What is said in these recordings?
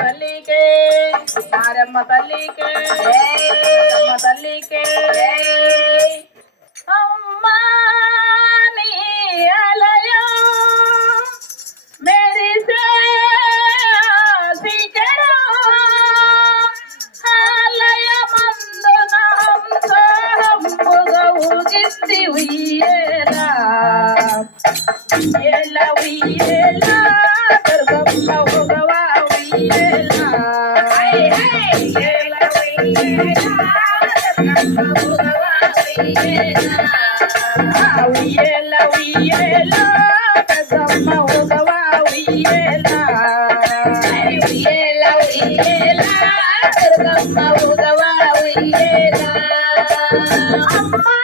తల్లికే Maramma తల్లికే తల్లికే Yeah, la, we, yeah, la. ఉయ్యేల ఉయ్యేల పెద్దమ్మ ఉదవా ఉయ్యేల. ఉయ్యేల ఉయ్యేల పెద్దమ్మ ఉదవా అమ్మా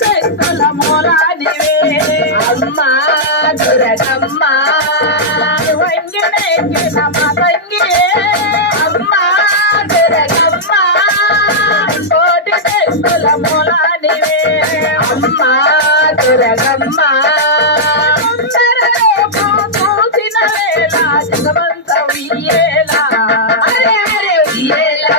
పెద్దల మూలానివే అమ్మా దురగమ్మ వంగి నమ్మ తంగి అమ్మా దురగమ్మ తోటి పెద్దల మూలానివే అమ్మా దురగమ్మ చూసిన వేళ జగవంత వీయేలా అరే అరే వీయేలా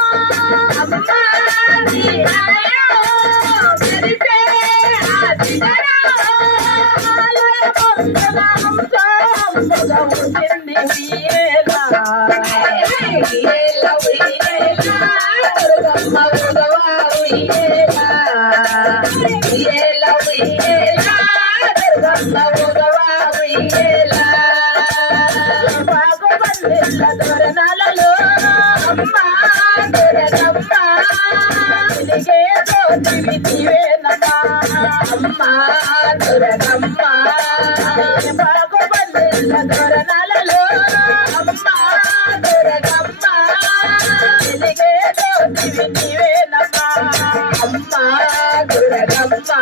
తోరణాలలో అమ్మా దొరకమ్మా నీవేనమ్మా అమ్మా దొరకమ్మా బాగు పల్లెల తోరణాలలో అమ్మా దొరకమ్మా నీవేనమ్మా అమ్మా దొరకమ్మా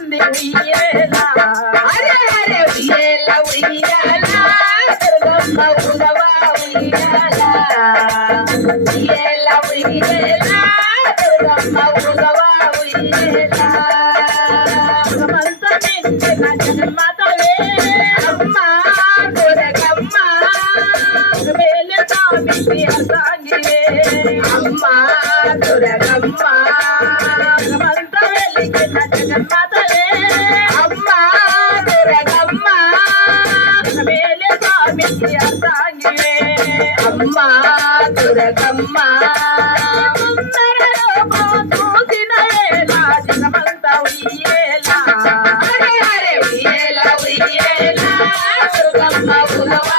మంది ఉయ్యేలా. అరే అరే ఉయ్యేల ఉయ్యాలా. సర్వమ్మ ఉండవా ఉయ్యాలా. ఉయ్యేల ఉయ్యేలా. సర్వమ్మ ఉండవా ఉయ్యేలా. జన్మతలే అమ్మ కొరకమ్మ మేలే స్వామి అమ్మ దుర్గమ్మ హరే హరే ఉయ్యేల ఉయ్యేల దుర్గమ్మ ఉగవా